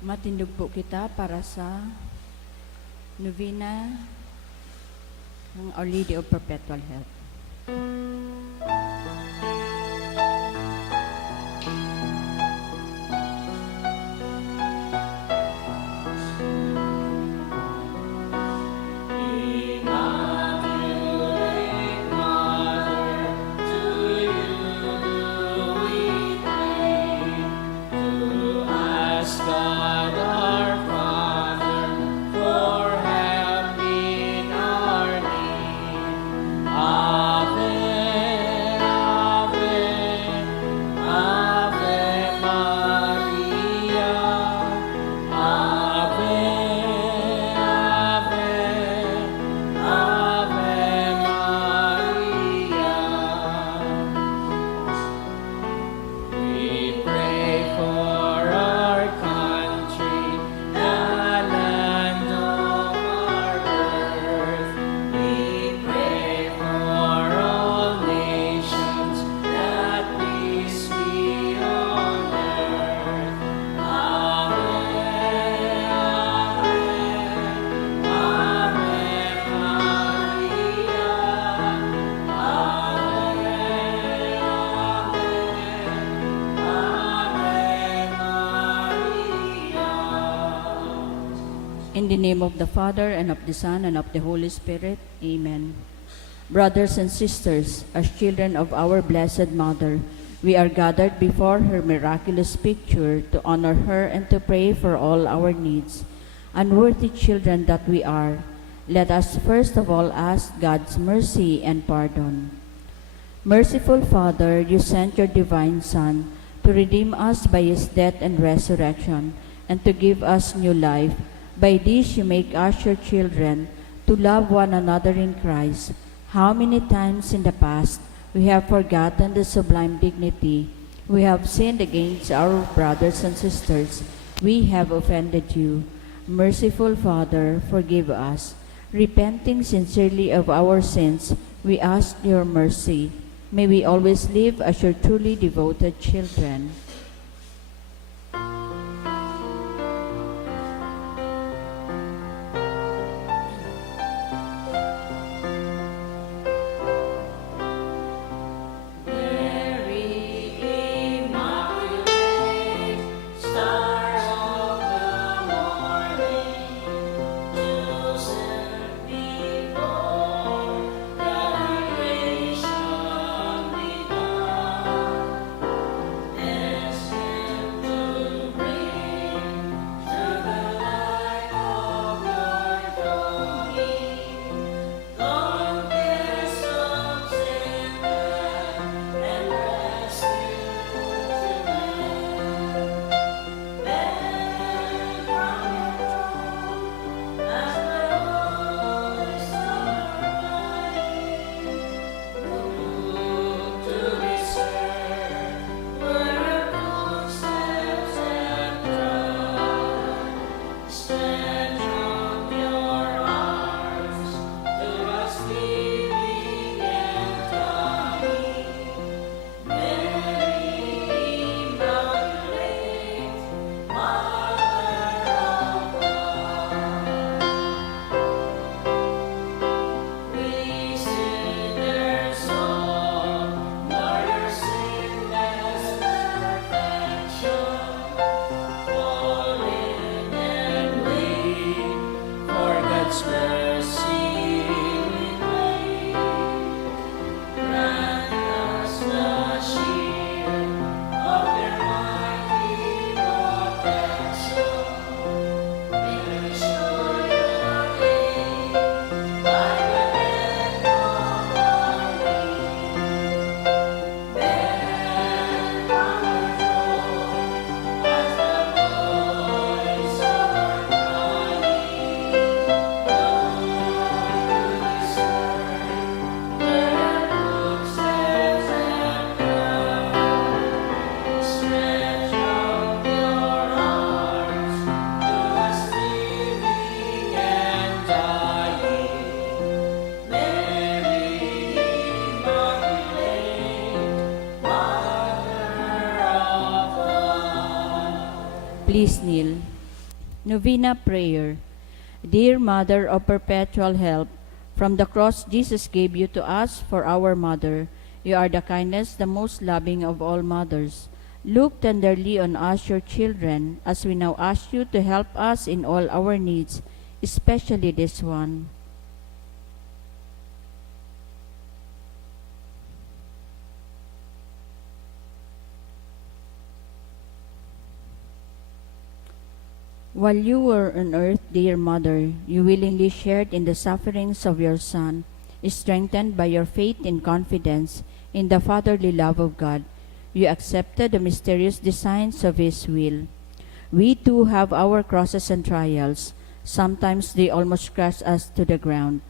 Matindog po kita para sa novena ng Our Lady of Perpetual Health. In the name of the Father, and of the Son, and of the Holy Spirit. Amen. Brothers and sisters, as children of our Blessed Mother, we are gathered before her miraculous picture to honor her and to pray for all our needs. Unworthy children that we are, let us first of all ask God's mercy and pardon. Merciful Father, you sent your divine Son to redeem us by his death and resurrection, and to give us new life. By this you make us your children, to love one another in Christ. How many times in the past we have forgotten the sublime dignity. We have sinned against our brothers and sisters. We have offended you. Merciful Father, forgive us. Repenting sincerely of our sins, we ask your mercy. May we always live as your truly devoted children. Please kneel. Novena Prayer. Dear Mother of Perpetual Help, from the cross Jesus gave you to us for our mother. You are the kindest, the most loving of all mothers. Look tenderly on us, your children, as we now ask you to help us in all our needs, especially this one. While you were on earth, dear Mother, you willingly shared in the sufferings of your Son, strengthened by your faith and confidence in the fatherly love of God. You accepted the mysterious designs of His will. We too have our crosses and trials. Sometimes they almost crush us to the ground.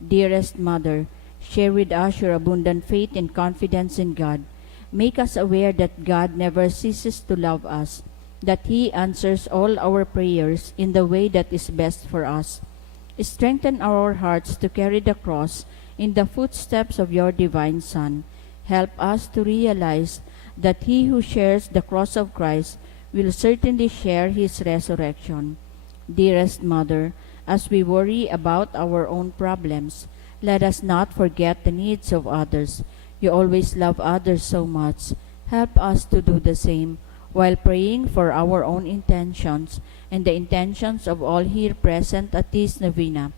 Dearest Mother, share with us your abundant faith and confidence in God. Make us aware that God never ceases to love us, that He answers all our prayers in the way that is best for us. Strengthen our hearts to carry the cross in the footsteps of your divine Son. Help us to realize that he who shares the cross of Christ will certainly share His resurrection. Dearest Mother, as we worry about our own problems, let us not forget the needs of others. You always love others so much. Help us to do the same, while praying for our own intentions and the intentions of all here present at this novena.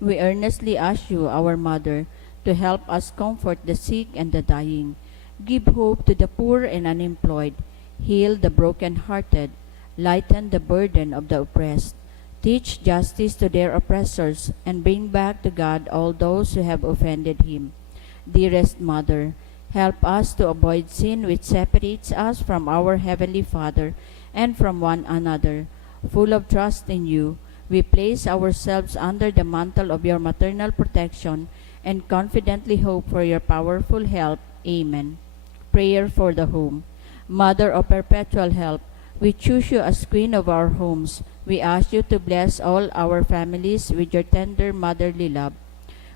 We earnestly ask you, our Mother, to help us comfort the sick and the dying. Give hope to the poor and unemployed. Heal the broken-hearted. Lighten the burden of the oppressed. Teach justice to their oppressors, and bring back to God all those who have offended Him. Dearest Mother, help us to avoid sin which separates us from our Heavenly Father and from one another. Full of trust in you, we place ourselves under the mantle of your maternal protection and confidently hope for your powerful help. Amen. Prayer for the home. Mother of perpetual help, we choose you as Queen of our homes. We ask you to bless all our families with your tender motherly love.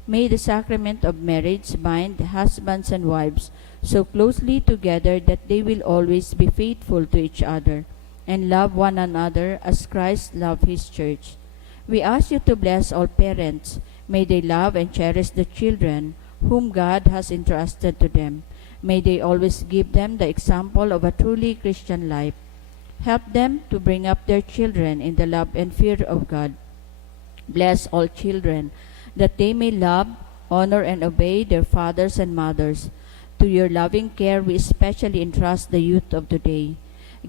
May the sacrament of marriage bind husbands and wives so closely together that they will always be faithful to each other and love one another as Christ loved His church. We ask you to bless all parents. May they love and cherish the children whom God has entrusted to them. May they always give them the example of a truly Christian life. Help them to bring up their children in the love and fear of God. Bless all children, that they may love, honor, and obey their fathers and mothers. To your loving care we especially entrust the youth of today.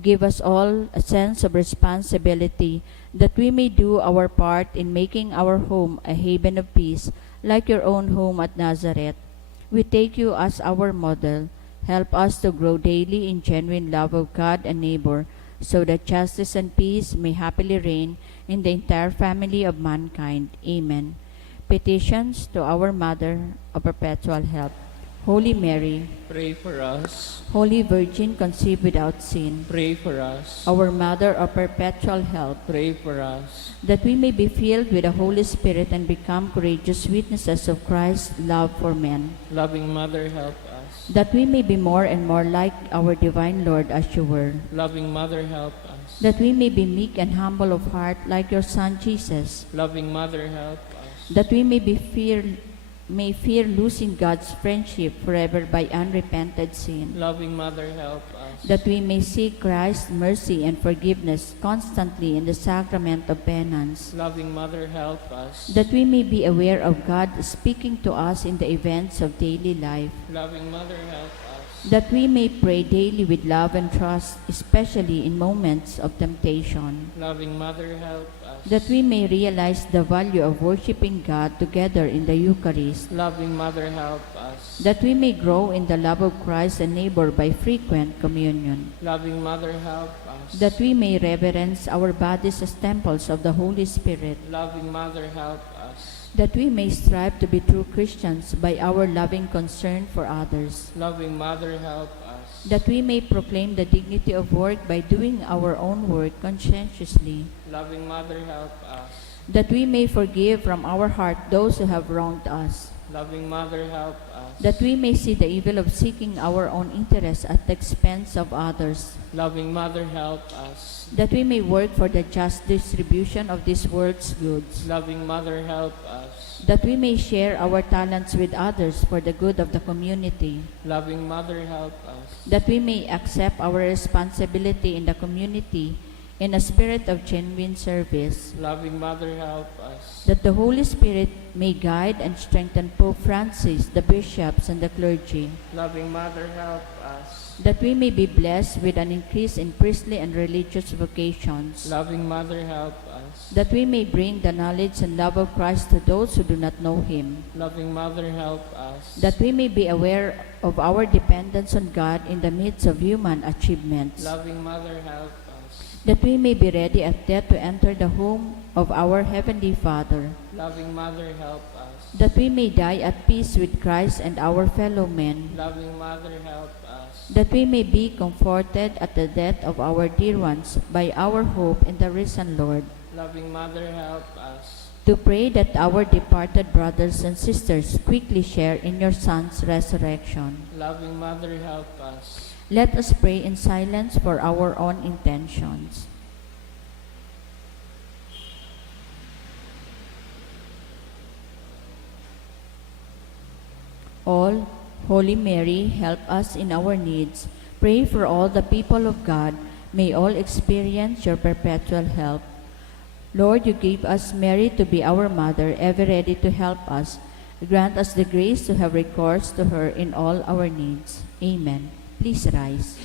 Give us all a sense of responsibility, that we may do our part in making our home a haven of peace, like your own home at Nazareth. We take you as our model. Help us to grow daily in genuine love of God and neighbor, so that justice and peace may happily reign in the entire family of mankind. Amen. Petitions to our Mother of Perpetual Help. Holy Mary, Pray for us. Holy Virgin conceived without sin, Pray for us. our Mother of Perpetual Help, Pray for us. that we may be filled with the Holy Spirit and become courageous witnesses of Christ's love for men, Loving Mother, help us. that we may be more and more like our divine Lord as you were, Loving Mother, help us. that we may be meek and humble of heart like your Son Jesus, Loving Mother, help us. that we may fear losing God's friendship forever by unrepented sin, Loving Mother, help us. that we may seek Christ's mercy and forgiveness constantly in the sacrament of penance, Loving Mother, help us. that we may be aware of God speaking to us in the events of daily life, Loving Mother, help us. that we may pray daily with love and trust, especially in moments of temptation, Loving Mother, help us. that we may realize the value of worshiping God together in the Eucharist, Loving Mother, help us. that we may grow in the love of Christ and neighbor by frequent communion, Loving Mother, help us. that we may reverence our bodies as temples of the Holy Spirit, Loving Mother, help us. that we may strive to be true Christians by our loving concern for others, Loving Mother, help us. that we may proclaim the dignity of work by doing our own work conscientiously, Loving Mother, help us. that we may forgive from our heart those who have wronged us, Loving Mother, help us. that we may see the evil of seeking our own interests at the expense of others, Loving Mother, help us. that we may work for the just distribution of this world's goods, Loving Mother, help us. that we may share our talents with others for the good of the community, Loving Mother, help us. that we may accept our responsibility in the community in a spirit of genuine service, Loving Mother, help us. that the Holy Spirit may guide and strengthen Pope Francis, the bishops, and the clergy, Loving Mother, help us. that we may be blessed with an increase in priestly and religious vocations, Loving Mother, help us. that we may bring the knowledge and love of Christ to those who do not know Him, Loving Mother, help us. that we may be aware of our dependence on God in the midst of human achievements, Loving Mother, help us. that we may be ready at death to enter the home of our Heavenly Father, Loving Mother, help us. that we may die at peace with Christ and our fellow men, Loving Mother, help us. that we may be comforted at the death of our dear ones by our hope in the risen Lord, Loving Mother, help us. to pray that our departed brothers and sisters quickly share in your Son's resurrection. Loving Mother, help us. Let us pray in silence for our own intentions. All, Holy Mary, help us in our needs. Pray for all the people of God. May all experience your perpetual help. Lord, you gave us Mary to be our mother, ever ready to help us. Grant us the grace to have recourse to her in all our needs. Amen. Please rise.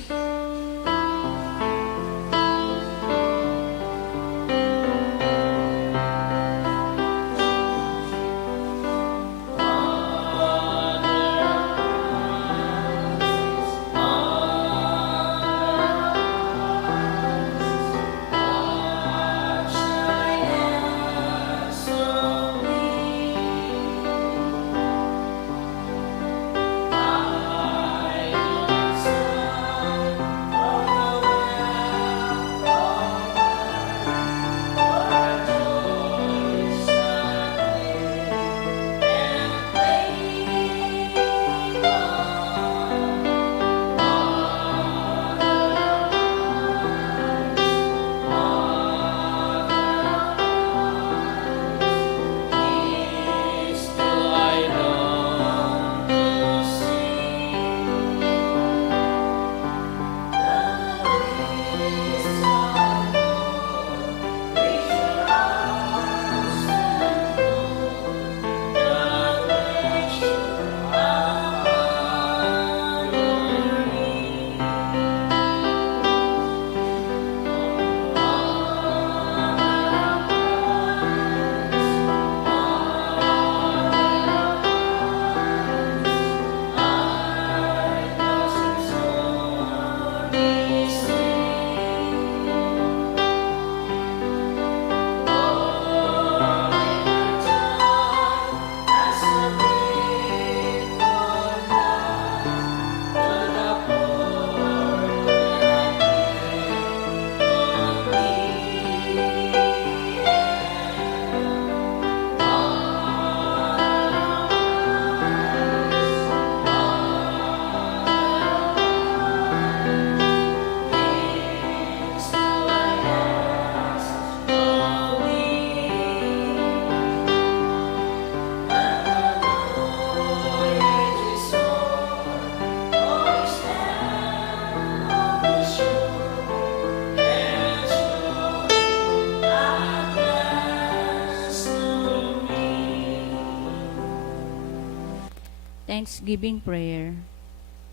Thanksgiving prayer.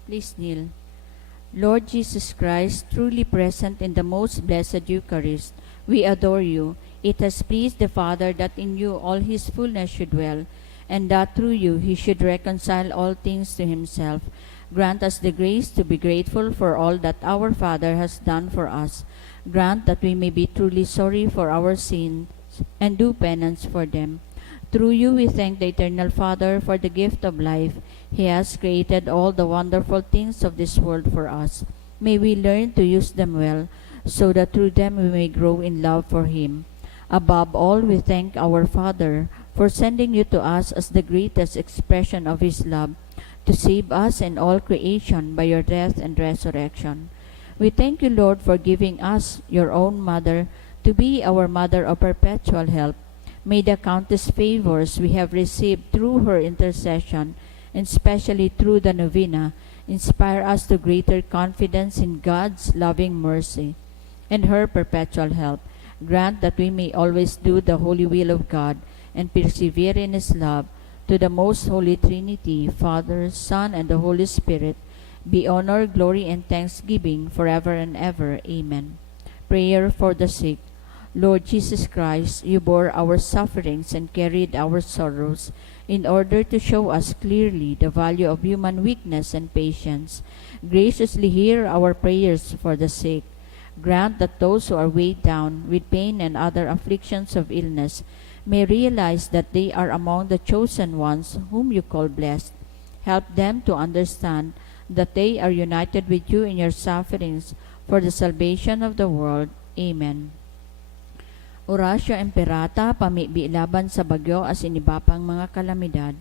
Please kneel. Lord Jesus Christ, truly present in the most blessed Eucharist, we adore you. It has pleased the Father that in you all his fullness should dwell, and that through you he should reconcile all things to himself. Grant us the grace to be grateful for all that our Father has done for us. Grant that we may be truly sorry for our sins and do penance for them. Through you we thank the Eternal Father for the gift of life. He has created all the wonderful things of this world for us. May we learn to use them well, so that through them we may grow in love for Him. Above all, we thank our Father for sending you to us as the greatest expression of His love, to save us and all creation by your death and resurrection. We thank you, Lord, for giving us, your own mother, to be our mother of perpetual help. May the countless favors we have received through her intercession, and especially through the novena, inspire us to greater confidence in God's loving mercy and her perpetual help. Grant that we may always do the holy will of God and persevere in His love. To the most holy Trinity, Father, Son, and the Holy Spirit, be honor, glory, and thanksgiving forever and ever. Amen. Prayer for the sick. Lord Jesus Christ, you bore our sufferings and carried our sorrows in order to show us clearly the value of human weakness and patience. Graciously hear our prayers for the sick. Grant that those who are weighed down with pain and other afflictions of illness may realize that they are among the chosen ones whom you call blessed. Help them to understand that they are united with you in your sufferings for the salvation of the world. Amen. Oratio Imperata, pamibi laban sa bagyo as inibapang mga kalamidad.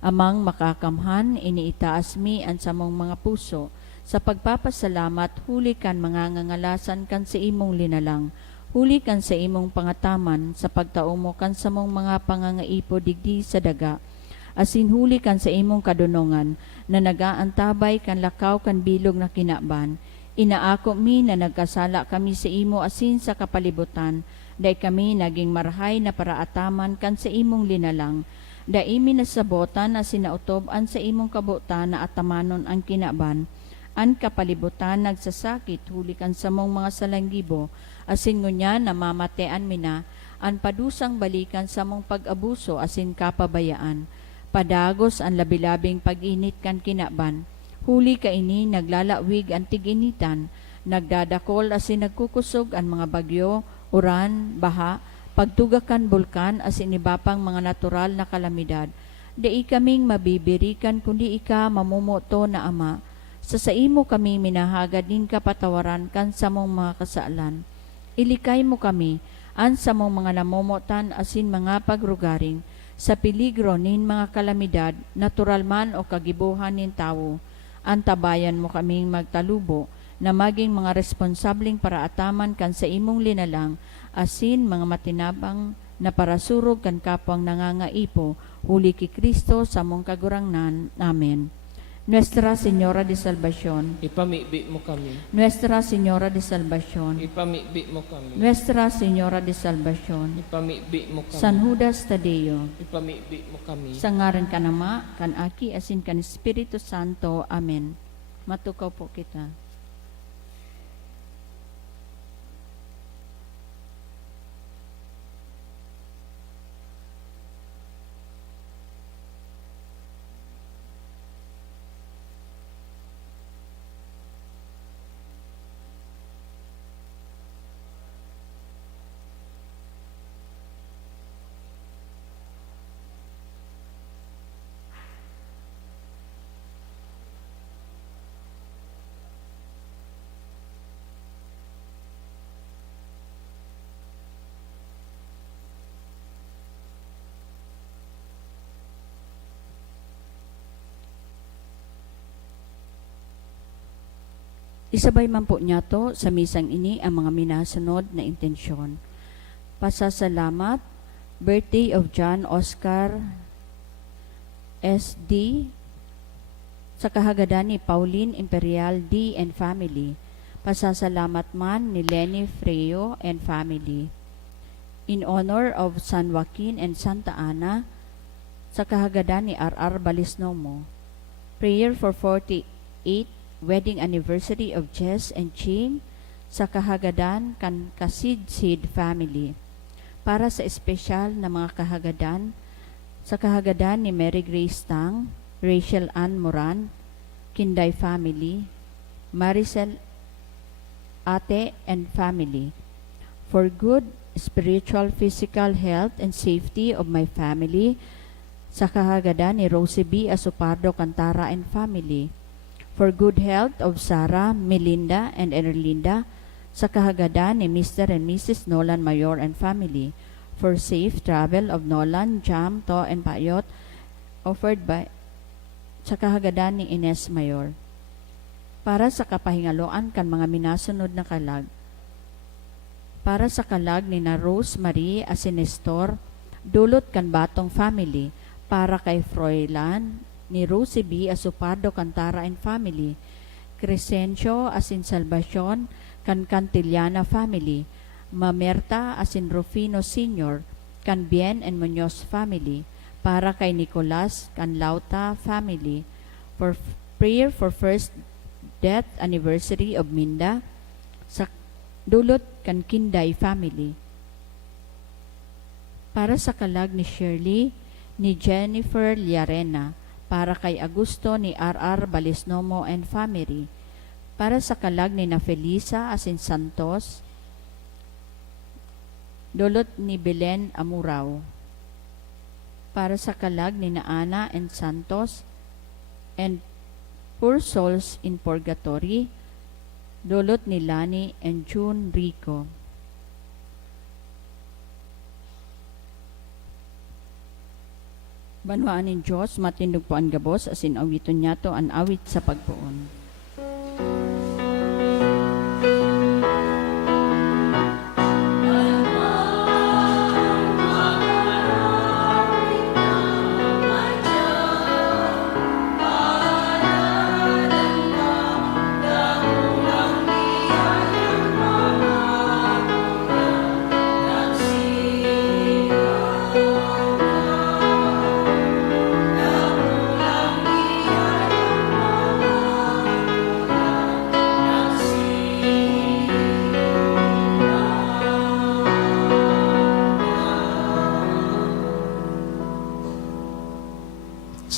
Amang makakamhan, iniitaas mi ang samong mga puso. Sa pagpapasalamat, huli kan mga ngangalasan kan sa imong linalang. Huli kan sa imong pangataman, sa pagtaumo kan sa mong mga pangangaipo digdi sa daga. Asin huli kan sa imong kadunongan, na nagaantabay kan lakaw kan bilog na kinaban. Inaako mi na nagkasala kami sa imo asin sa kapalibutan, day kami naging marhay na paraataman kan sa imong linalang. Daimi nasabotan na sinautob an sa imong kabutan na atamanon ang kinaban. An kapalibutan nagsasakit huli kan sa mong mga salanggibo, asin ngunya namamatean mina, an padusang balikan sa mong pag-abuso asin kapabayaan. Padagos ang labilabing pag-init kan kinaban. Huli kaini naglalawig ang tig-initan, nagdadakol asin nagkukusog ang mga bagyo, uran, baha, pagtugakan bulkan asin ibapang mga natural na kalamidad. Dai kaming mabibirikan kundi ika mamumuto na Ama. Sa imo kami minahagad nin kapatawaran kan sa mong mga kasaalan. Ilikay mo kami, an sa mong mga namumutan asin mga pagrugaring, sa peligro nin mga kalamidad, natural man o kagibuhan nin tawo. Antabayan mo kaming magtalubo, na maging mga responsabling paraataman kan sa imong linalang, asin mga matinabang na parasurog kan kapwang nangangaipo, huli ki Kristo sa mong kagurangnan. Amen. Nuestra Señora de Salvación, Ipamibi mo kami. Nuestra Señora de Salvación, Ipamibi mo kami. Nuestra Señora de Salvación, Ipamibi mo kami. San Judas Tadeo, Ipamibi mo kami. sa ngaran ka Ama, kan Aki, asin kan Espiritu Santo. Amen. Matukaw po kita. Isabay man po niya to sa misang ini ang mga minasunod na intensyon. Pasasalamat, birthday of John Oscar S.D. sa kahagadan ni Pauline Imperial D. and family. Pasasalamat man ni Lenny Freo and family. In honor of San Joaquin and Santa Ana sa kahagadan ni R.R. Balisnomo. Prayer for 48 wedding anniversary of Jess and Ching sa kahagadan kan Kasid-Sid family. Para sa espesyal na mga kahagadan, sa kahagadan ni Mary Grace Tang, Rachel Ann Moran, Kinday family, Maricel Ate and family. For good spiritual, physical health and safety of my family, sa kahagadan ni Rosie B. Asupardo Cantara and family. For good health of Sarah, Melinda, and Erlinda, sa kahagadan ni Mr. and Mrs. Nolan Mayor and family. for safe travel of Nolan, Jam, To, and Payot, offered by sa kahagadan ni Ines Mayor. Para sa kapahingaloan kan mga minasunod na kalag. Para sa kalag ni na Rose Marie Asinestor, dulot kan Batong family. Para kay Froilan ni Rosie B. Asupado Cantara and family. Crescencio Asin Salvacion kan Cantillana family. Mamerta Asin Rufino Sr. kan Bien and Muñoz family. Para kay Nicolas kan Lauta family. For prayer for first death anniversary of Minda sa dulot kan Kinday family. Para sa kalag ni Shirley ni Jennifer Liarena. Para kay Augusto ni R.R. Balisnomo and family. Para sa kalag ni na Felisa Asin Santos, dulot ni Belen Amurao. Para sa kalag ni na Ana and Santos and Poor Souls in Purgatory, dulot ni Lani and June Rico. Banwaan ng Diyos, matindog po ang gabos, asin awiton niya to ang awit sa pagpuon.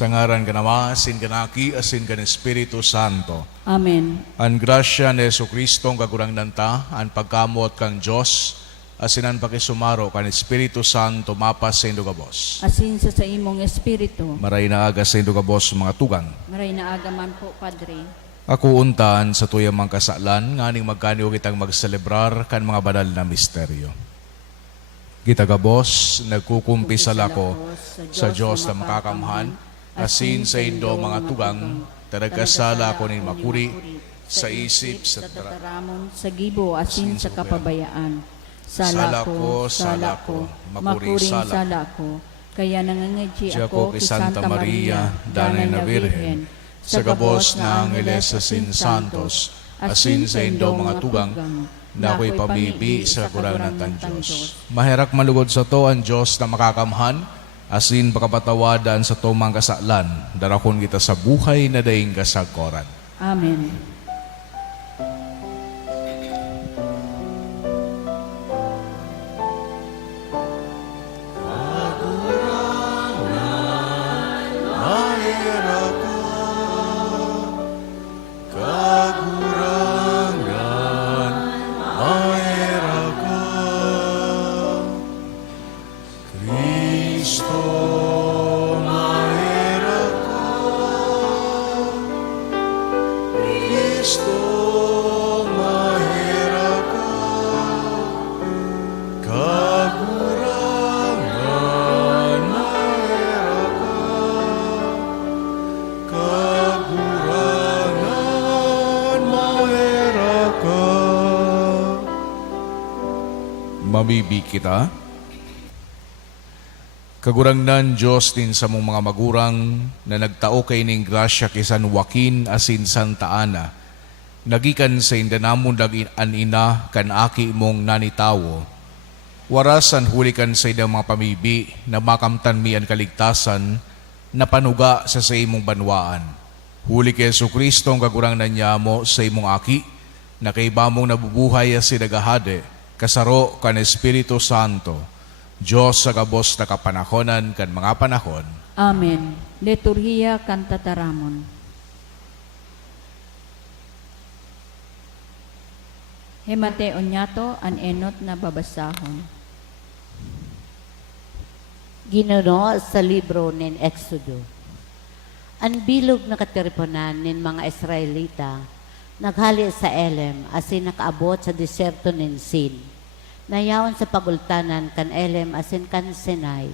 Sa ngaran ka Ama, asin kanaki, asin kan Espiritu Santo. Amen. Ang grasya ni Jesucristo ang kagurang nanta, ang pagkamot kang Diyos, asin ang pakisumaro kan Espiritu Santo, mapas sa indugabos. Asin sa imong espiritu, Maray na aga sa indugabos mga tugang. maray na agaman po, Padre. Ako untaan sa tuyang mga kasalan, nganing magkaniw kitang magselebrar kan mga banal na misteryo. Gitagabos, nagkukumpisal ako sa Diyos na makakamhan, asin sa indo mga tugang, taragkasala ko ni makuri, sa isip, sa taramon, sa gibo, asin sa kapabayaan. Sala ko, makuring sala ko, kaya nangangadji ako kay Santa Maria, danay na Birhen, sa gabos na Angeles asin Santos, asin sa indo mga tugang, na ako'y pabibi sa kurangan ng Diyos. Mahirak malugod sa to ang Diyos na makakamhan, asin pakapatawadan sa tumang kasalan, darakon kita sa buhay na daing kasagkoran. Amen. Mabibi kita. Kagurangnan Diyos din sa mong mga magurang na nagtao kay ning grasya kay San Joaquin asin Santa Ana. Nagikan sa indanamon an ina kan aki mong nanitawo. Warasan hulikan sa idang mga pamibi na makamtan mi ang kaligtasan na panuga sa imong banwaan. Huli kay Jesucristo ang kagurangnan niya mo sa imong aki na kay bamong nabubuhay as sinagahade kasaro kan Espiritu Santo, Diyos sa gabos na kapanahonan kan mga panahon. Amen. Liturhiya Kantataramon. Hemate onyato an enot na babasahon. Ginoo sa libro nin Exodo. Ang bilog na katiriponan nin mga Israelita naghali sa Elem asin nakaabot sa deserto nin Sin. nayaon sa pagultanan kan Elem asin kan Sinai.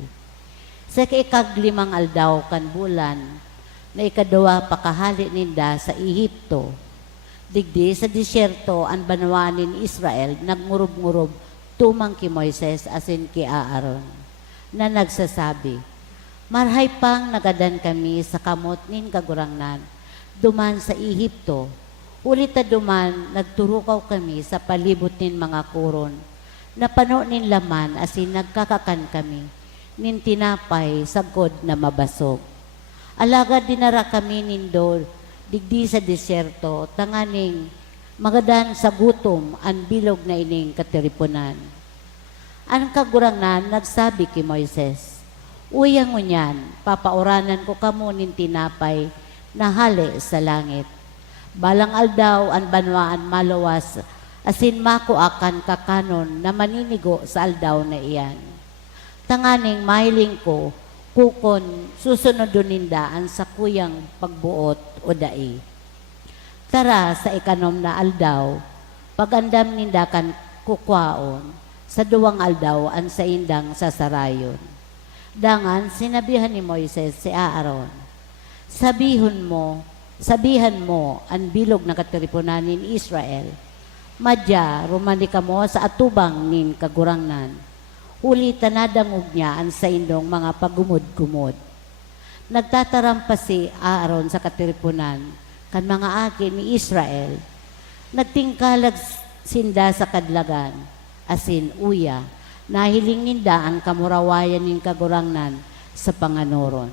Sa ikalimang aldaw kan bulan, na ikaduwa pakahali ninda sa Ehipto. Digdi sa disyerto ang banwaan nin Israel nagngurub-ngurub tumang ki Moises asin ki Aaron, na nagsasabi, marhay pang nagadan kami sa kamot nin kagurangnan, duman sa Ehipto, ulit na duman nagturukaw kami sa palibot nin mga kuron, na pano nin laman asin nagkakakan kami, nin tinapay sa god na mabasog. Alagad dinara kami nindo, digdi sa disyerto, tanganing magadan sa gutom ang bilog na ining katiripunan. Ang kagurangnan nagsabi ki Moises, uyang unyan, papauranan ko kamo nin tinapay na hali sa langit. Balang aldaw ang banwaan malawas, asin makuakan kakanon na maninigo sa aldaw na iyan. Tanganing mahiling ko, kukon susunodon nindaan sa kuyang pagbuot o dai. Tara sa ikanom na aldaw, pagandam nindakan kukwaon, sa duwang aldaw ang sa indang sasarayon. Dangan sinabihan ni Moises si Aaron, sabihan mo ang bilog na katiripunan nin Israel, madya rumani ka mo sa atubang nin kagurangnan, huli tanadangog niya ang sa indong mga pagumod-gumod. Nagtatarampa si Aaron sa katiripunan, kan mga akin ni Israel, nagtingkalag sinda sa kadlagan, asin uya, nahiling ninda ang kamurawayan nin kagurangnan sa panganuron.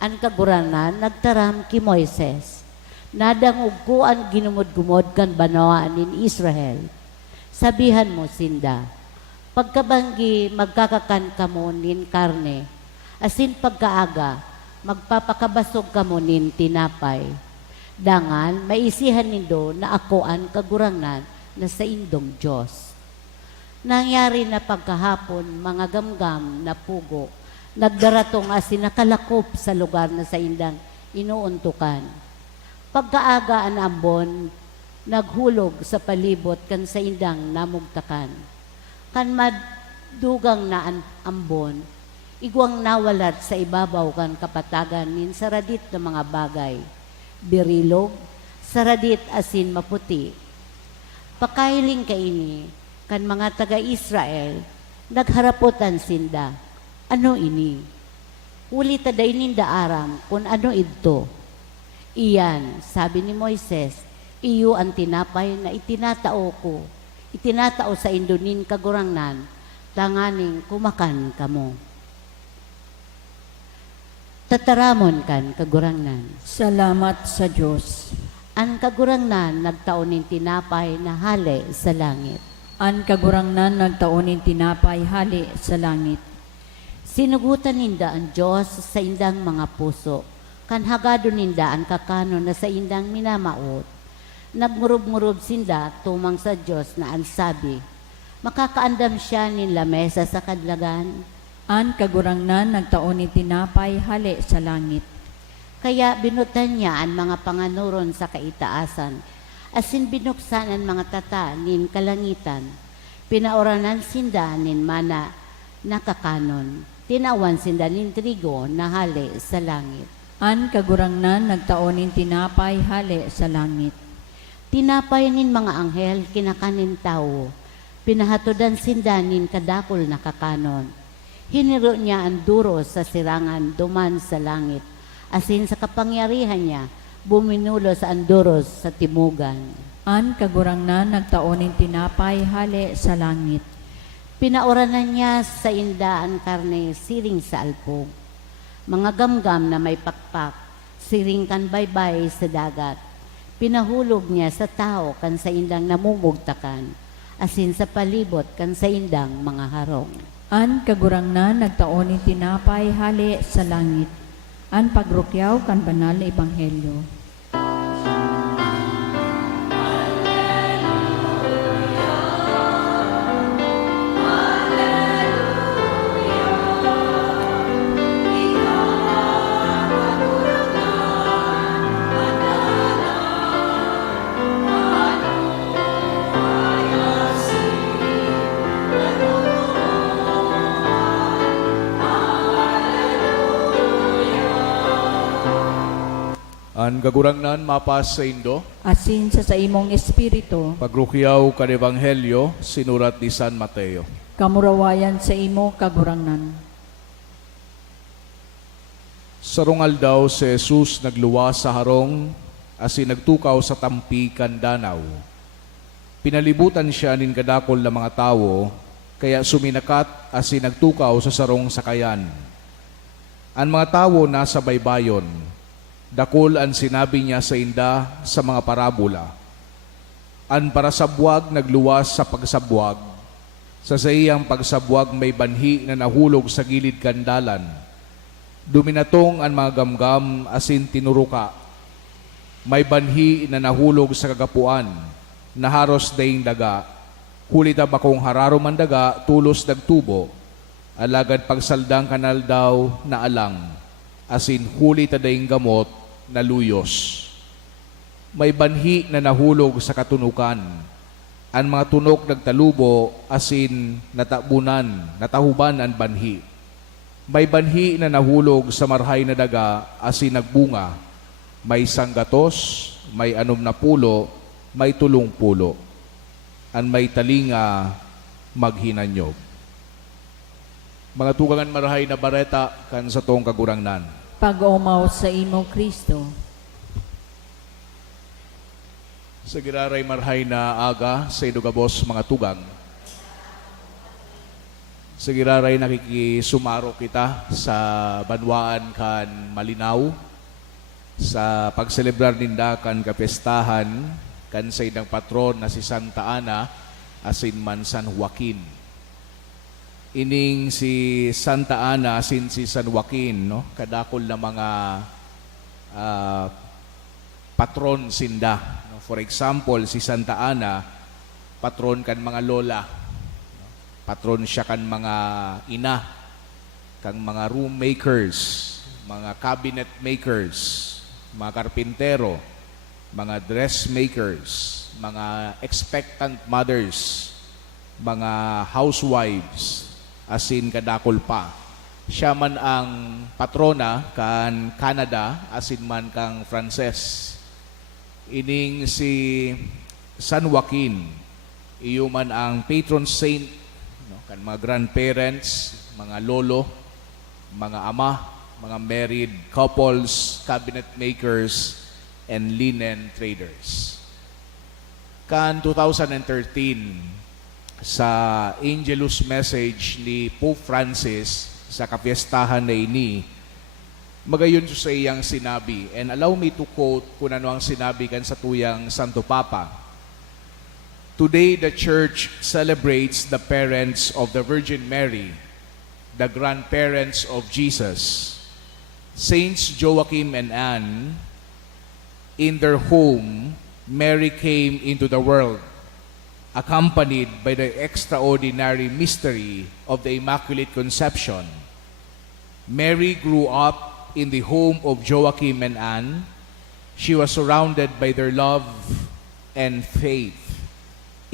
Ang kagurangnan nagtaram ki Moises, nadangog ko ang ginumod-gumod kan banawaan nin Israel. Sabihan mo sinda, pagkabanggi magkakakan kamo nin karne, asin pagkaaga magpapakabasog kamo nin tinapay. Dangan maisihan nindo na ako ang kagurangnan na sa indong Diyos. Nangyari na pagkahapon mga gamgam na pugo, nagdaratong asin nakalakop sa lugar na sa indang inuuntukan. Pagkaaga ang ambon, naghulog sa palibot kan sa indang namugtakan. Kan madugang na ambon, igwang nawalat sa ibabaw kan kapatagan nin saradit na mga bagay, birilog, saradit asin maputi. Pakahiling kaini, kan mga taga-Israel, nagharapotan sinda, ano ini? Huli taday ninda aram kung ano ito. Iyan, sabi ni Moises, iyo ang tinapay na itinatao ko, itinatao sa Indonin kagurangnan, tanganing kumakan kamo. Tataramon kan kagurangnan. Salamat sa Diyos. Ang kagurangnan nagtaon nin tinapay na hali sa langit. An kagurangnan nagtaonin tinapay hali sa langit. Sinugutan ninda ang Diyos sa indang mga puso, kan hagado ninda ang kakano na sa indang minamaot. Nagmurub-murub sinda tumang sa Diyos na ansabi, makakaandam siya nin lamesa sa kadlagan. An kagurangnan nagtaonin tinapay hali sa langit. Kaya binutan niya ang mga panganuron sa kaitaasan, asin binuksan ang mga tata nin kalangitan. Pinauranan sinda nin mana nakakanon, tinawan sinda nin trigo na hali sa langit. An kagurangnan nagtaonin tinapay hali sa langit. Tinapay nin mga anghel kinakanin tao, pinahatodan sinda nin kadakol na kakanon. Hiniro niya ang duro sa sirangan duman sa langit, asin sa kapangyarihan niya, buminulo sa anduros sa timugan. An kagurangnan nagtaonin tinapay hali sa langit. Pinauranan niya sa inda ang karne siring sa alpog. Mga gamgam na may pakpak, siring kan baybay sa dagat. Pinahulog niya sa tao kan sa indang namumugtakan, asin sa palibot kan sa indang mga harong. An kagurangnan nagtaonin tinapay hali sa langit. An pagrukyaw kan banal na ebanghelyo. An kagurangnan mapas sa Indo, asin sa imong espiritu, pagrukyaw kan Ebanghelyo, sinurat ni San Mateo. kamurawayan sa imo kagurangnan. Sarong aldaw si Jesus nagluwas sa harong, asin nagtukaw sa tampi kan danaw. Pinalibutan siya nin kadakol na mga tawo, kaya suminakat asin nagtukaw sa sarong sakayan. Ang mga tawo nasa baybayon, dakol ang sinabi niya sa inda sa mga parabola. Ang parasabwag nagluwas sa pagsabwag, sa iyang pagsabwag may banhi na nahulog sa gilid kandalan. Duminatong ang mga gamgam asin tinuruka. May banhi na nahulog sa kagapuan, naharos daing daga. Huli da bakong hararo man daga, tulos nagtubo. Alagad pagsaldang kanal daw na alang, asin huli ta daing gamot na luyos. May banhi na nahulog sa katunukan. Ang mga tunok nagtalubo, asin natabunan, natahuban ang banhi. May banhi na nahulog sa marhay na daga, asin nagbunga. May sanggatos, may 60, may 30. Ang may talinga, maghinanyog. Mga tugangan marahay na bareta, kan sa tong kagurangnan. Pag-umaw sa imo Kristo, Sa giraray marhay na aga sa idugabos mga tugang. Sa giraray nakikisumaro kita sa banwaan kan Malinaw, sa pagselebrar ninda kan kapestahan kan sa idang patron na si Santa Ana asin man San Joaquin. Ining si Santa Ana asin si San Joaquin, no? Kadakol na mga patron sinda. For example, si Santa Ana, patron kan mga lola. Patron siya kan mga ina, kang mga room makers, mga cabinet makers, mga karpintero, mga dressmakers, mga expectant mothers, mga housewives, asin kadakol pa. Siya man ang patrona kan Canada, asin man kang Frances. Ining si San Joaquin, iyo man ang patron saint, no, kan mga grandparents, mga lolo, mga ama, mga married couples, cabinet makers, and linen traders. Kan 2013, sa Angelus message ni Pope Francis sa kapiestahan na ini, magayon sa iyang sinabi, and allow me to quote kung ano ang sinabi kan sa tuyang Santo Papa. Today the Church celebrates the parents of the Virgin Mary, the grandparents of Jesus, Saints Joachim and Anne. In their home, Mary came into the world, accompanied by the extraordinary mystery of the Immaculate Conception. Mary grew up in the home of Joachim and Anne. She was surrounded by their love and faith.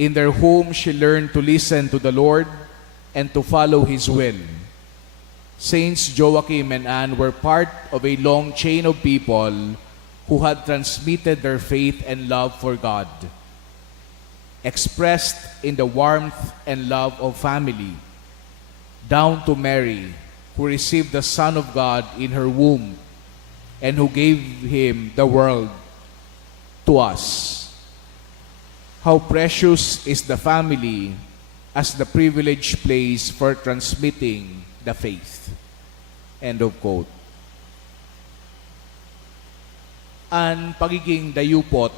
In their home, she learned to listen to the Lord and to follow His will. Saints Joachim and Anne were part of a long chain of people who had transmitted their faith and love for God, expressed in the warmth and love of family, down to Mary, who received the Son of God in her womb and who gave Him the world to us. How precious is the family as the privileged place for transmitting the faith. End of quote. Ang pagiging dayupot,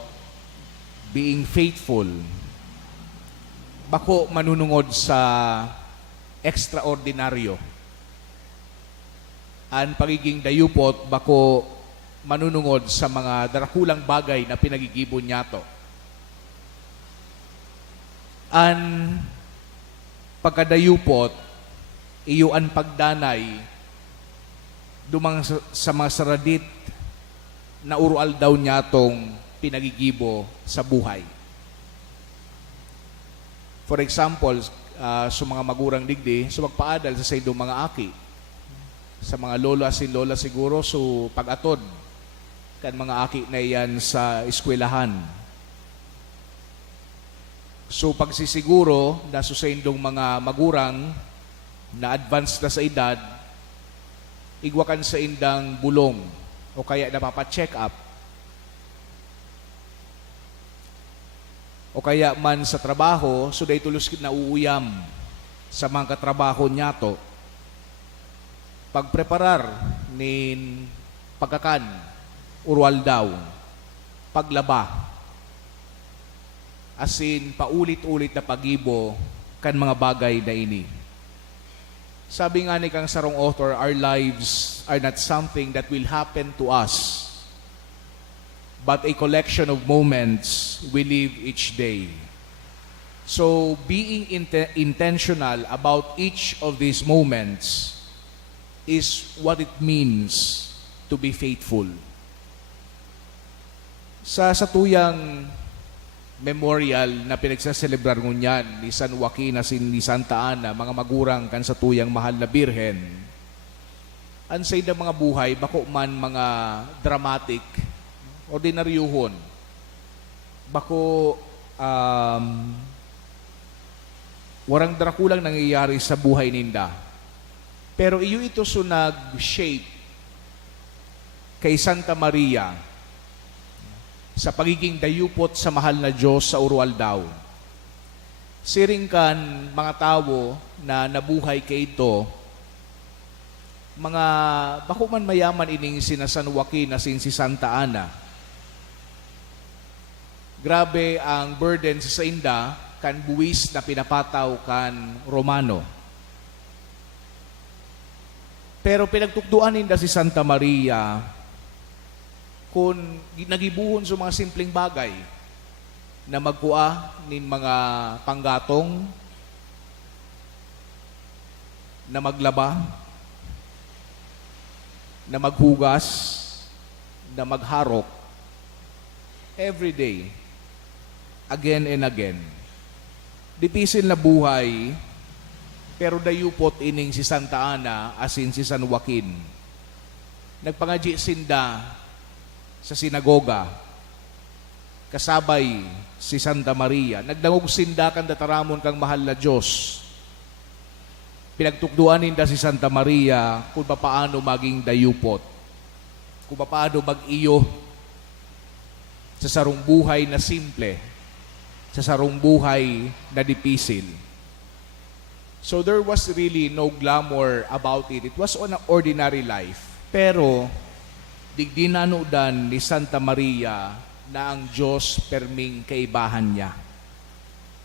being faithful, bako manunungod sa ekstraordinaryo. Ang pagiging dayupot, bako manunungod sa mga darakulang bagay na pinagigibon niya to. Ang pagkadayupot, iyo ang pagdanay, dumang sa mga saradit na urual daw niya tong pinagigibo sa buhay. For example, sa mga magurang digdi, so magpaadal sa saydong mga aki, sa mga lolo asin lola siguro, so pag-atod, kan mga aki na iyan sa eskwelahan. So pagsisiguro na sa indong mga magurang na advanced na sa edad, igwakan sa indang bulong o kaya napapa-check up o kaya man sa trabaho, so day tulos na uuyam sa mga katrabaho niya to. Pagpreparar nin pagkakan, urwal daw, paglaba, asin paulit-ulit na pagibo kan mga bagay na ini. Sabi nga ni kang sarong author, our lives are not something that will happen to us, but a collection of moments we live each day. So, being intentional about each of these moments is what it means to be faithful. Sa satuyang memorial na pinagsaselebrar ngunyan ni San Joaquin ni Santa Ana, mga magurang kan sa tuyang mahal na birhen, ansay na mga buhay, bako man mga dramatic, ordinaryuhon, bako warang drakulang nangyayari sa buhay ninda. Pero iyo ito so nag-shape kay Santa Maria sa pagiging dayupot sa mahal na Diyos sa urwal daw. Siring kan mga tao na nabuhay kay ito, mga bako man mayaman ining sina San Joaquin asin si Santa Ana. Grabe ang burden sa inda kan buwis na pinapataw kan Romano. Pero pinagtukduan ninda si Santa Maria kung nagibuhon sa mga simpleng bagay na magkua nin mga panggatong, na maglaba, na maghugas, na magharok, every day, again and again. Dipisil na buhay, pero dayupot ining si Santa Ana asin si San Joaquin. Nagpangadyi sinda sa sinagoga, kasabay si Santa Maria. Nagdangog sinda kan dataramon kang mahal na Diyos. Pinagtukduan ninda si Santa Maria kung paano maging dayupot, kung paano mag-iyo sa sarong buhay na simple, sa sarong buhay na dipisil. So there was really no glamour about it. It was on an ordinary life. Pero digdinanudan ni Santa Maria na ang Diyos perming kaibahan niya.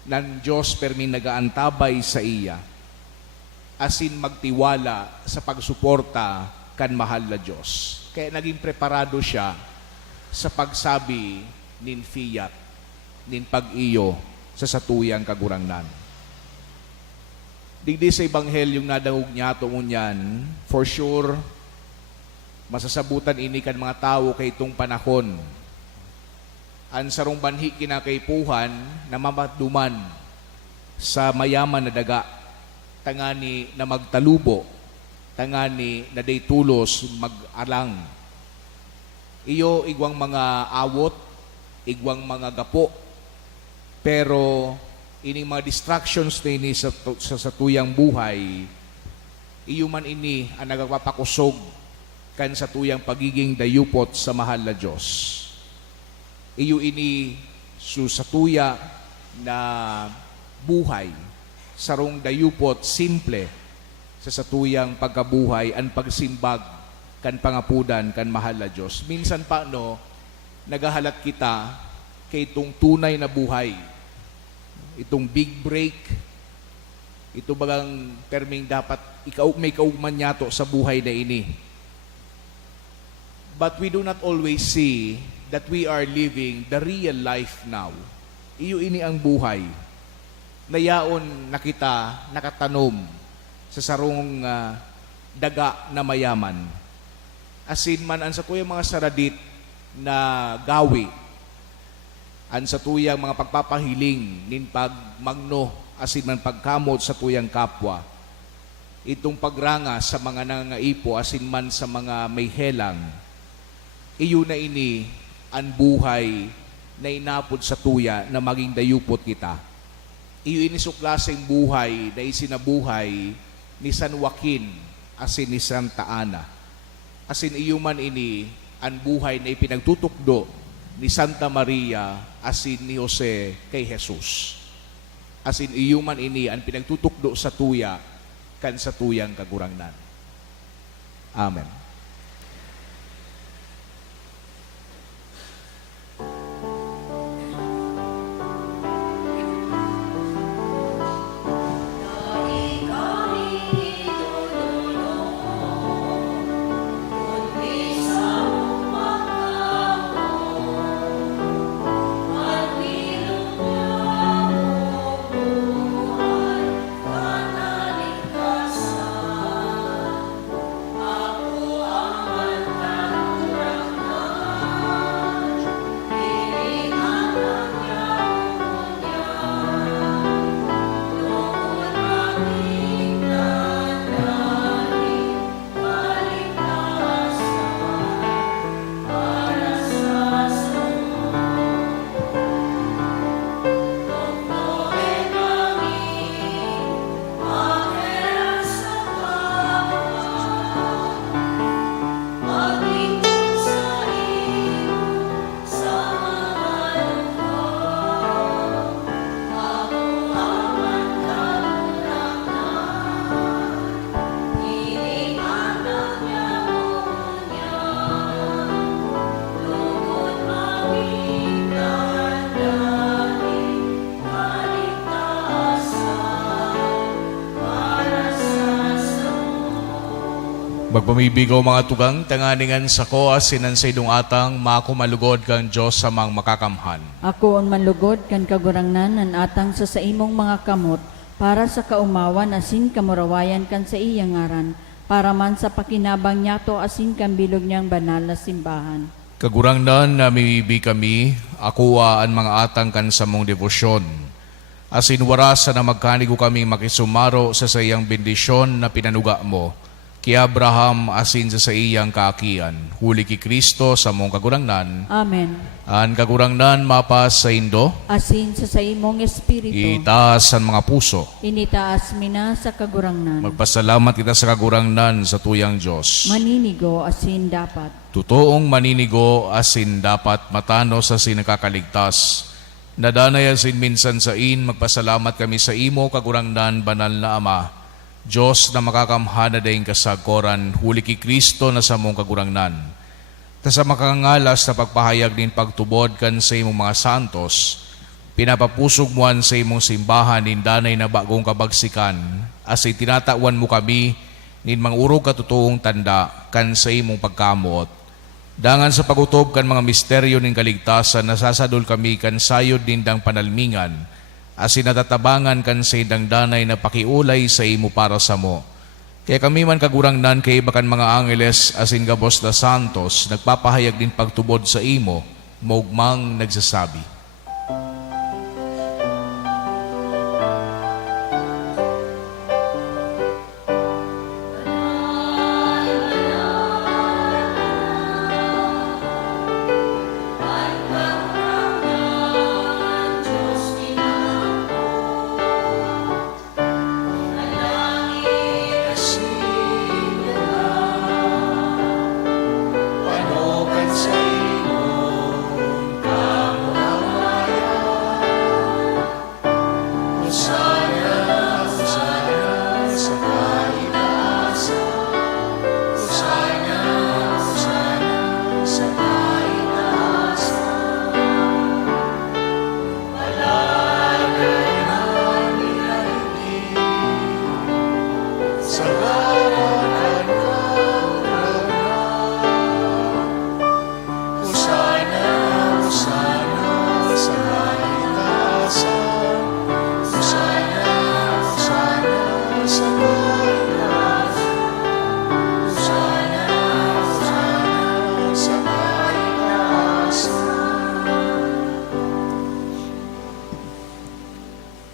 Ng Diyos perming nagaantabay sa iya. Asin magtiwala sa pagsuporta kan mahal na Diyos. Kaya naging preparado siya sa pagsabi nin fiat, nin pag-iyo sa satuyang kagurangnan. Digdi sa Ebanghelyong nadangog niya tungunyan, for sure, masasabutan ini kan mga tao kay itong panahon. Ang sarong banhi kinakaipuhan na mamaduman sa mayaman na daga, tangani na magtalubo, tangani na day tulos mag-alang. Iyo igwang mga awot, igwang mga gapo, pero ining mga distractions na ini sa tuyang buhay, iyo man ini ang nagpapakusog kan sa tuyang pagiging dayupot sa mahal na Diyos. Iyo ini sa tuya na buhay, sarong dayupot simple sa satuyang pagkabuhay ang pagsimbag kan pangapudan kan mahal na Diyos. Minsan pa nagahalat kita kay itong tunay na buhay, itong big break, ito bagang perming dapat may kaugman nyato sa buhay na ini. But we do not always see that we are living the real life now. Iyo ini ang buhay. Nayaon na kita nakatanom sa sarong daga na mayaman. Asin man ang sa tuyang mga saradit na gawi, ang sa tuyang mga pagpapahiling nin pagmagno, asin man pagkamot sa tuyang kapwa. Itong pagranga sa mga nangaipo, asin man sa mga may helang. Iyo na ini ang buhay na inapod sa tuya na maging dayupot kita. Iyo ini suklaseng buhay na isinabuhay ni San Joaquin asin ni Santa Ana. Asin iyo man ini ang buhay na ipinagtutukdo ni Santa Maria asin ni Jose kay Jesus. Asin iyo man ini ang pinagtutukdo sa tuya kan sa tuyang kagurangnan. Amen. Magpamibigaw mga tugang, tanganingan sa koas, sinansay dong atang, makumalugod kang Diyos sa mang makakamhan. Ako on manlugod kan kagurangnan an atang sa imong mga kamot para sa kaumawan asin kamurawayan kan sa iyang ngaran para man sa pakinabang niyato asin kan bilog niyang banal na simbahan. Kagurangnan na mimibi kami, akuwa ang mga atang kan sa mong devosyon. Asin warasa na magkanigo kami makisumaro sa sayang bendisyon na pinanuga mo. Ki Abraham asin sa iyang kaakian, huli ki Kristo sa mong kagurangnan. Amen. Ang kagurangnan mapas sa Indo, Asin sa imong espiritu, itaas ang mga puso. initaas mina sa kagurangnan. Magpasalamat kita sa kagurangnan sa tuyang Diyos. Maninigo asin dapat. Totoong maninigo asin dapat matano sa sinakakaligtas. Nadanay asin minsan sa magpasalamat kami sa imo kagurangnan banal na Ama. Diyos na makakamhana dayong kasagoran, huli ki Kristo na sa mong kagurangnan. Ta sa makangalas na pagpahayag din pagtubod kan sa imong mga santos, pinapapusog moan sa imong simbahan nin danay na bagong kabagsikan, as tinatawan mo kami nin mangurog katutuong tanda kan sa imong pagkamuot. Dangan sa pagutob kan mga misteryo nin kaligtasan, nasasadol kami kan sayod nindang panalmingan, asin natatabangan kan sa idang danay na pakiulay sa imo para sa mo. Kaya kami man kagurangnan kay bakan mga angeles asin gabos na santos, nagpapahayag din pagtubod sa imo, maugmang nagsasabi.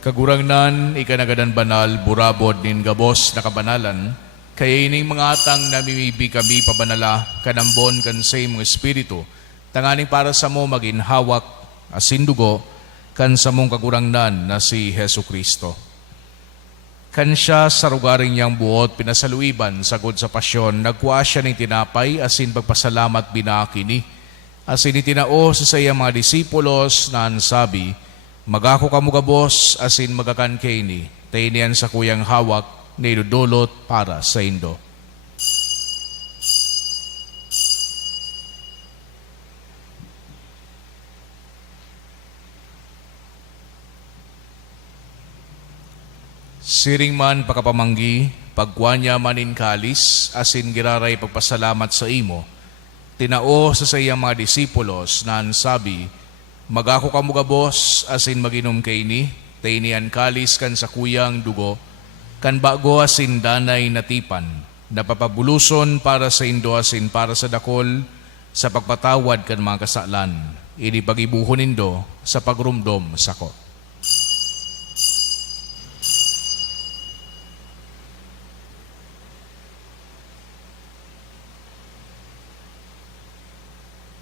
Kagurangnan, ikanagadan banal, burabod nin gabos na kabanalan, Kaya ining mga atang namimibi kami pabanala, kanambon kan sa imong espiritu, tanganing para sa mo maging hawak, asin dugo, kan sa mong kagurangnan na si Hesu Kristo. Kan siya sa rugaring niyang buot, pinasaluiban, sagod sa pasyon, nagkuha siya ng tinapay, asin pagpasalamat binakini, asin itinao sa sayang mga disipulos na ansabi, magako ka mga boss, asin magakan kaini, tainian sa kuyang hawak, na idudulot para sa indo. Siring man pakapamanggi, pagkuanya manin kalis, asin giraray pagpasalamat sa imo, tinao sa sayang mga disipulos na ansabi, magako ka mga boss, asin maginom kaini, tainian kalis kan sa kuyang dugo, kan bago asin danay natipan, napapabuluson para sa indo asin para sa dakol, sa pagpatawad kan mga kasalan, ini pagibuhon nindo sa pagrumdom sako.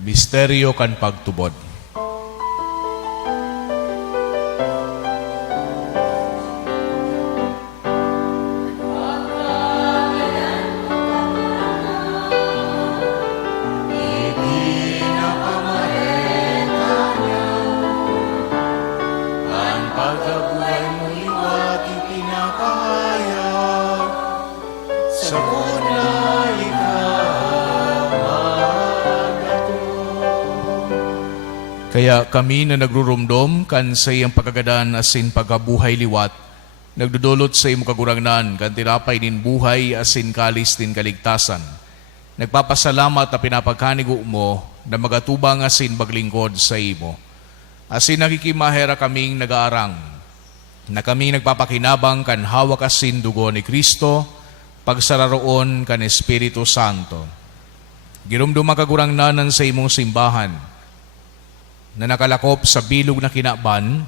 Misteryo kan pagtubod. Kaya kami na nagrurumdom kan sa iyang pagkagadan asin pagkabuhay liwat, nagdudulot sa iyong kagurangnan kan tinapay din buhay asin kalis din kaligtasan. Nagpapasalamat na pinapagkanigo mo na magatubang asin baglingkod sa imo. Asin nakikimahera kaming nagaarang, na kaming nagpapakinabang kan hawak asin dugo ni Kristo, pagsararoon kan Espiritu Santo. Girumdum kagurangnanan sa imong simbahan, na nakalakop sa bilog na kinaban,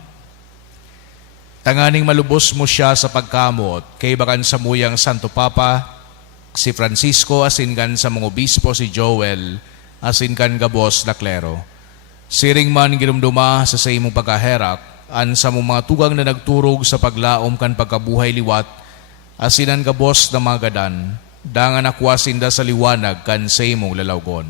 tanganing malubos mo siya sa pagkamot, kay bakan sa muyang Santo Papa, si Francisco, asin kan sa mga obispo si Joel, asin kan gabos na klero. Siring man girumduma sa imong pagkaherak, an sa mong mga tugang na nagturog sa paglaom kan pagkabuhay liwat, asinan gabos na mga gadan, dangan akwasinda sa liwanag kan sa imong lalawgon.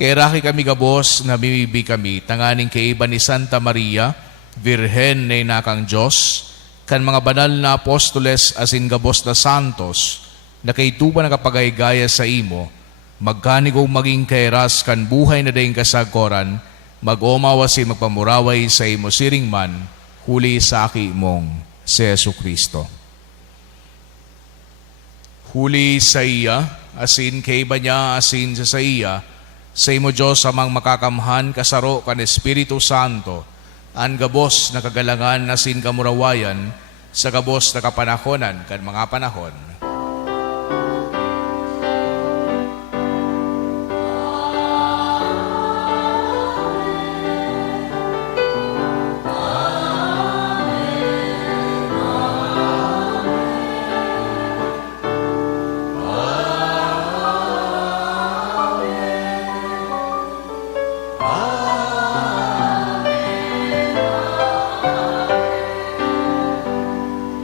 Kaya raki kami gabos na bimibi kami, tanganing kaiba ni Santa Maria, Virhen na inakang Diyos, kan mga banal na apostoles asin gabos na santos, na kaituba na kapagaygaya sa imo, magkanigong maging kairas kan buhay na daing kasagkoran, mag-omaw asin magpamuraway sa imo siring man, huli sa aki mong si Yesu Kristo. Huli sa iya, asin kaiba niya, asin sa iya, sa imo Diyos amang makakamhan kasaro kan Espiritu Santo, an gabos na kagalangan asin kamurawayan, sa gabos na kapanahonan kan mga panahon.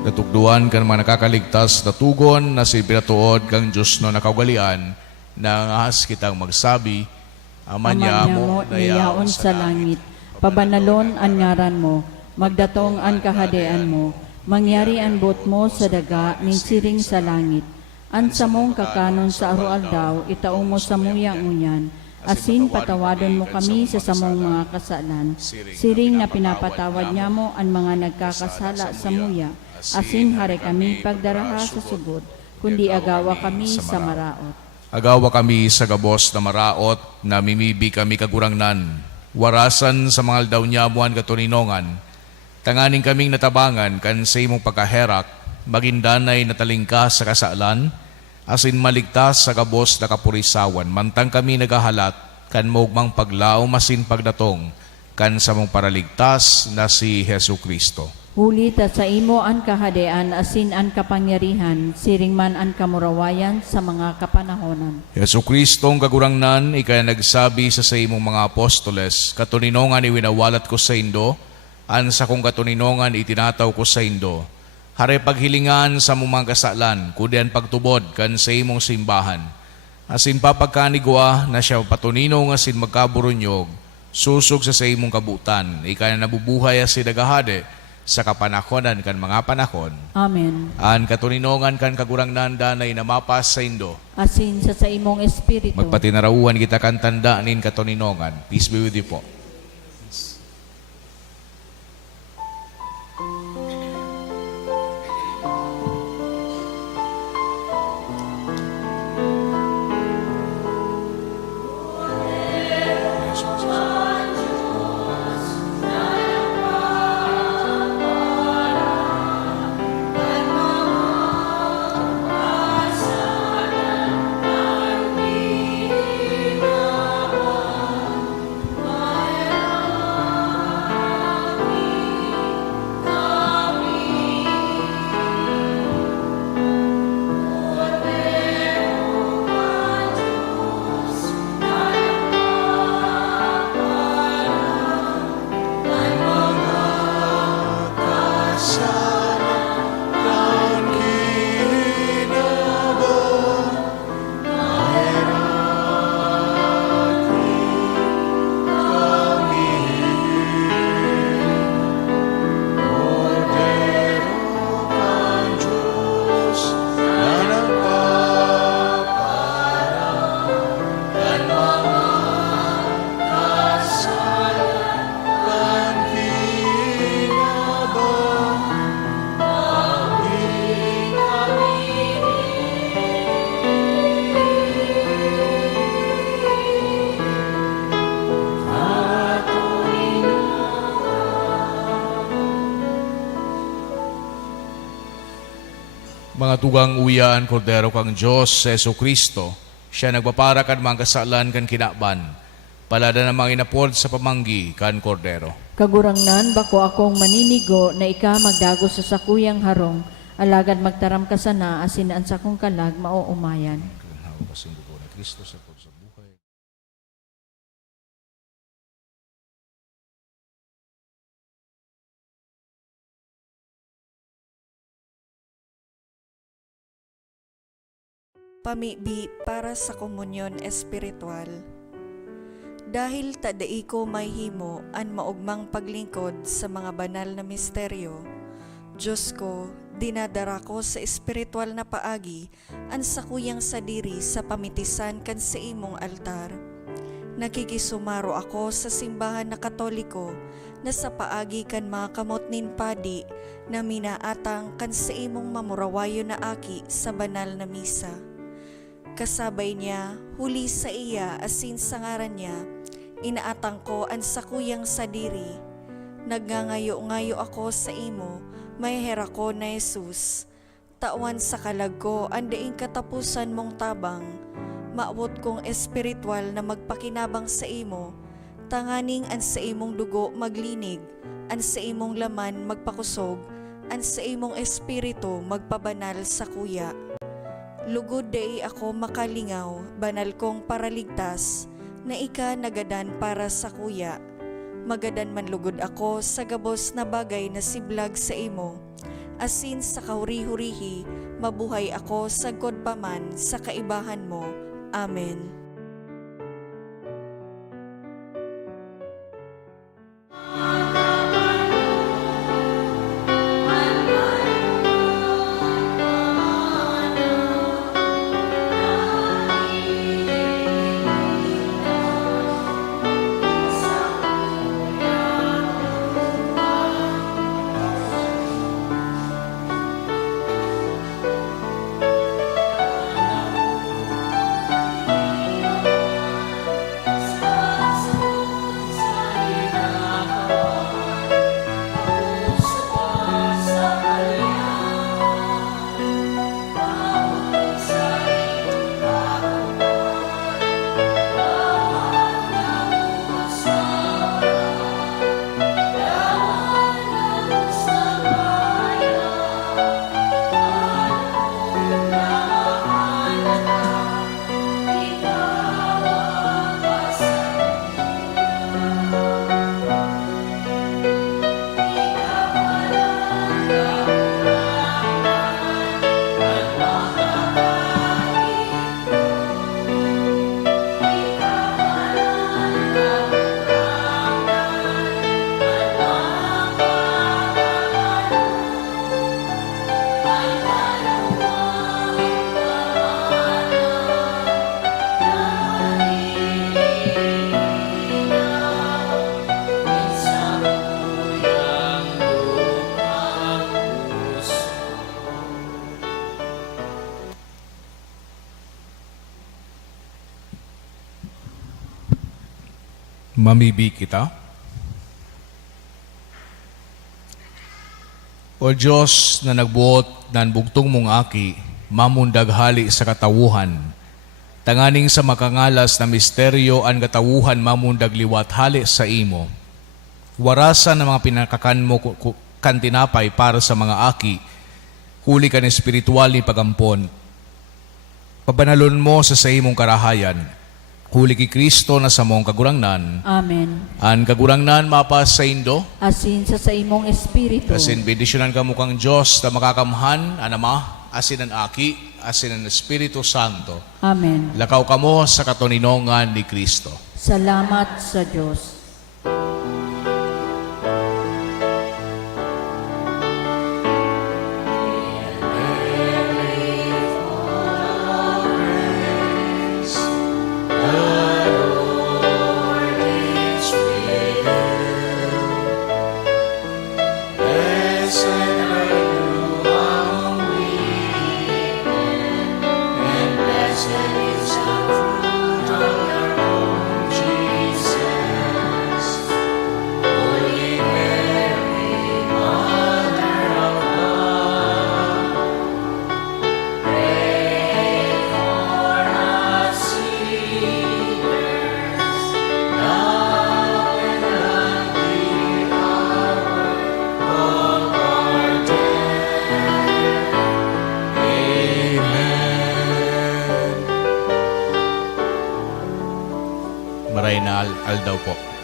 Natugduan kan mga nakakaligtas na tugon na si pinatuod kang Diyos no nakawalian na ahas kitang magsabi, Amanya mo dayaon sa langit, pabanalon an ngaran mo, magdatong an kahadean mo, mangyari an bot mo sa daga ning siring sa langit. An samong kakanon sa arualdaw, itaong mo sa muyang unyan, asin patawadon mo kami sa samong mga kasalan. Siring na pinapatawad niya mo an mga nagkakasala sa muya, asin hari kami pagdaraha sa sugod, kundi agawa kami sa maraot. Agawa kami sa gabos na maraot, na mimibi kami kagurangnan. Warasan sa mga aldaw niyamuan katuninongan, tanganing kaming natabangan kan sa imong pagkaherak, magindanay natalingka sa kasalan, asin maligtas sa gabos na kapurisawan, mantang kami nagahalat, kan maugmang paglaom asin pagdatong, kan sa mong paraligtas na si Hesu Kristo. Huli ta sa imo ang kahadean asin ang kapangyarihan, siring man ang kamurawayan sa mga kapanahonan. Yesu Kristong kagurangnan, ikay nagsabi sa imong mga apostoles, katuninongan iwinawalat ko sa indo, an sa kong katuninongan itinataw ko sa indo. Hare paghilingan sa mong mga kasalan, kudian pagtubod kan sa imong simbahan. Asin papagkanigwa na siya patuninong asin magkaburunyog, susog sa imong kabutan, ikay na nabubuhay asin nagahade, sa kapanahonan kan mga panahon. Amen. An katuninongan kan kagurangnan danay namapas sa indo. Asin sa imong espiritu. Magpatinarauan kita kan tandaanin katuninongan. Peace be with you po. Mga tugang uyan, Kordero kang Diyos, Yesu Kristo, siya nagpapara kan mga kasalan kan kinaban, palada na mga inapod sa pamanggi kan Kordero. Kagurangnan, bako akong maninigo na ika magdago sa sakuyang harong, alagad magtaram ka sana, asin ang sakong kalag mauumayan. Kanhaw kasing dugo na Kristo sa buhay. Pamibi para sa komunyon espiritual. Dahil tadai ko may himo an maugmang paglingkod sa mga banal na misteryo, Diyos ko, dinadara ko sa espiritual na paagi an sakuyang sadiri sa pamitisan kan sa imong altar. Nakikisumaro ako sa simbahan na Katoliko na sa paagi kan mga kamot nin padi na minaatang kan sa imong mamurawayo na aki sa banal na misa. Kasabay niya, huli sa iya asin sa ngaran niya, inaatang ko ang sakuyang sadiri. Nagngangayo-ngayo ako sa imo, may hera ko na Jesus. Tawan sa kalag ko, andaing katapusan mong tabang. Maawot kong espiritual na magpakinabang sa imo, tanganing an sa imong dugo maglinig, an sa imong laman magpakusog, an sa imong espiritu magpabanal sa kuya. Lugod day ako makalingaw, banal kong paraligtas, na ika nagadan para sa kuya. Magadan man lugod ako sa gabos na bagay na siblag sa imo. Asin sa kauri-hurihi, mabuhay ako sa godpaman sa kaibahan mo. Amen. Mamibi kita. O Diyos na nagbuot ng bugtong mong aki, mamundaghali sa katawuhan. Tanganing sa makangalas na misteryo ang katawuhan mamundagliwat hali sa imo. Warasan ng mga pinakakan mo kantinapay para sa mga aki, huli ka ng espiritual ni pagampon. Pabanalon mo sa imong karahayan, huli ki Kristo na sa mong kagurangnan. Amen. Ang kagurangnan mapas sa indo, Asin sa imong espiritu. kasin bendisyonan ka mukang Diyos na makakamhan, ang Ama, asin ang Aki, asin ang Espiritu Santo. Amen. Lakaw kamo sa katoninongan ni Kristo. Salamat sa Diyos. Maray na aldaw po.